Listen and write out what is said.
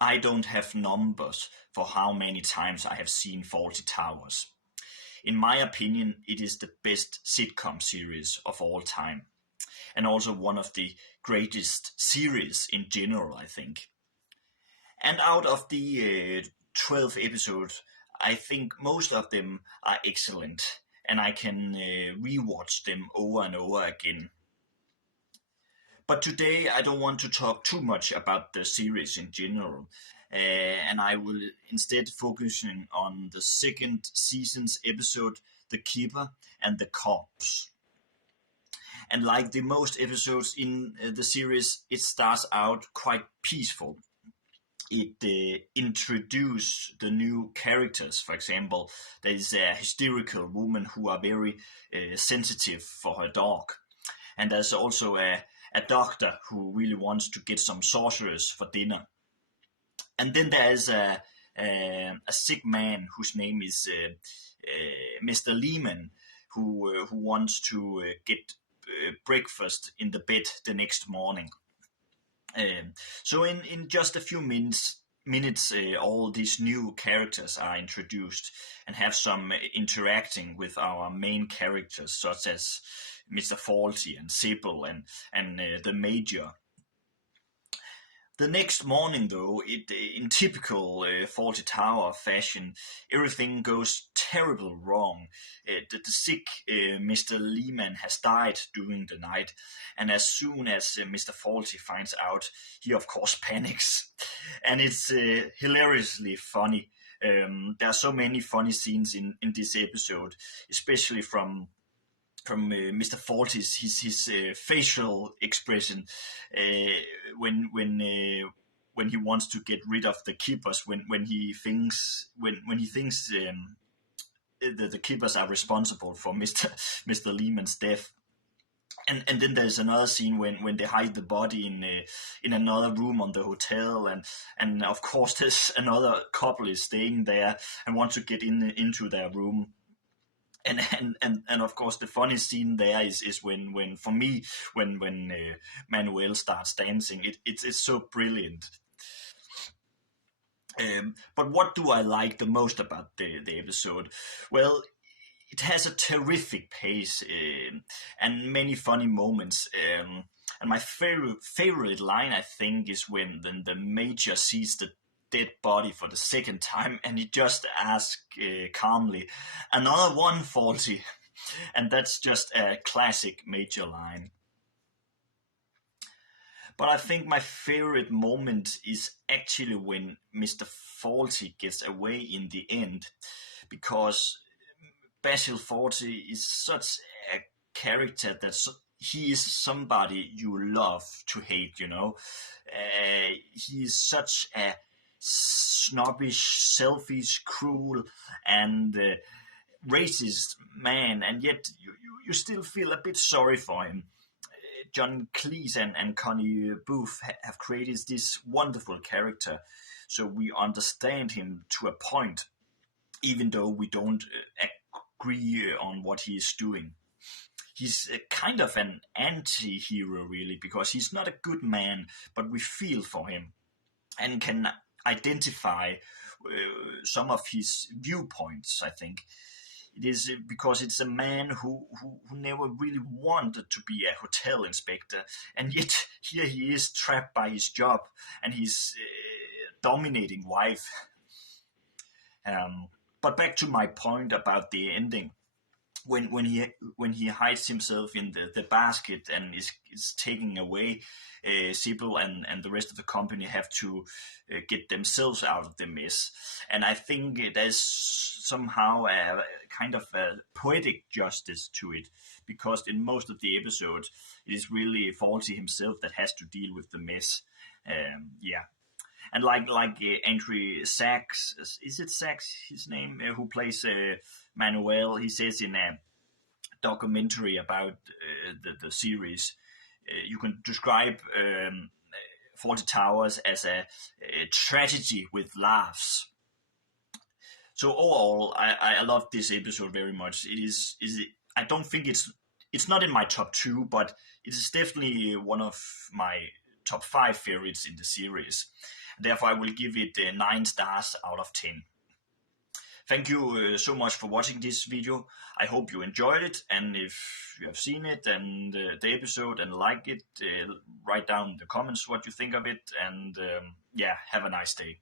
I don't have numbers for how many times I have seen Fawlty Towers. In my opinion, it is the best sitcom series of all time, and also one of the greatest series in general, I think. And out of the 12 episodes, I think most of them are excellent, and I can rewatch them over and over again. But today I don't want to talk too much about the series in general, and I will instead focus on the second season's episode, The Kipper and the Corpse. And like the most episodes in the series, it starts out quite peaceful. It introduces the new characters. For example, there is a hysterical woman who are very sensitive for her dog. And there's also a doctor who really wants to get some sorcerers for dinner. And then there is a sick man whose name is Mr. Lehman, who wants to get breakfast in the bed the next morning. So in just a few minutes, all these new characters are introduced and have some interacting with our main characters, such as Mr. Fawlty and Sybil and the Major. The next morning, though, in typical Fawlty Tower fashion, everything goes terrible wrong. The sick Mr. Lehman has died during the night, and as soon as Mr. Fawlty finds out, he of course panics. And it's hilariously funny. There are so many funny scenes in this episode, especially from Mr. Fawlty's his facial expression when he wants to get rid of the keepers, when he thinks the keepers are responsible for Mr. Lehman's death. And then there's another scene when they hide the body in another room on the hotel, and of course there's another couple is staying there and wants to get into their room. And of course the funny scene there is when for me when Manuel starts dancing. It's so brilliant. But what do I like the most about the episode? Well, it has a terrific pace and many funny moments. And my favorite line, I think, is when the Major sees the dead body for the second time, and he just asks calmly, "Another one, Fawlty?" And that's just a classic Major line. But I think my favorite moment is actually when Mr. Fawlty gets away in the end, because Basil Fawlty is such a character that he is somebody you love to hate, you know. He is such a snobbish, selfish, cruel, and racist man, and yet you still feel a bit sorry for him. John Cleese and Connie Booth have created this wonderful character, so we understand him to a point, even though we don't agree on what he is doing. He's a kind of an anti-hero, really, because he's not a good man, but we feel for him and can identify some of his viewpoints, I think. It is because it's a man who never really wanted to be a hotel inspector, and yet here he is trapped by his job and his dominating wife. But back to my point about the ending. When he hides himself in the basket and is taking away, Sybil and the rest of the company have to get themselves out of the mess. And I think there's somehow a kind of a poetic justice to it, because in most of the episodes it is really Fawlty himself that has to deal with the mess. Yeah. And like Andrew Sachs, is it Sachs his name, who plays Manuel? He says in a documentary about the series, you can describe Fawlty Towers as a tragedy with laughs. So overall, I love this episode very much. I don't think it's not in my top two, but it is definitely one of my top 5 favorites in the series. Therefore, I will give it 9 stars out of 10. Thank you so much for watching this video. I hope you enjoyed it, and if you have seen it and the episode and like it, write down in the comments what you think of it, and yeah, have a nice day.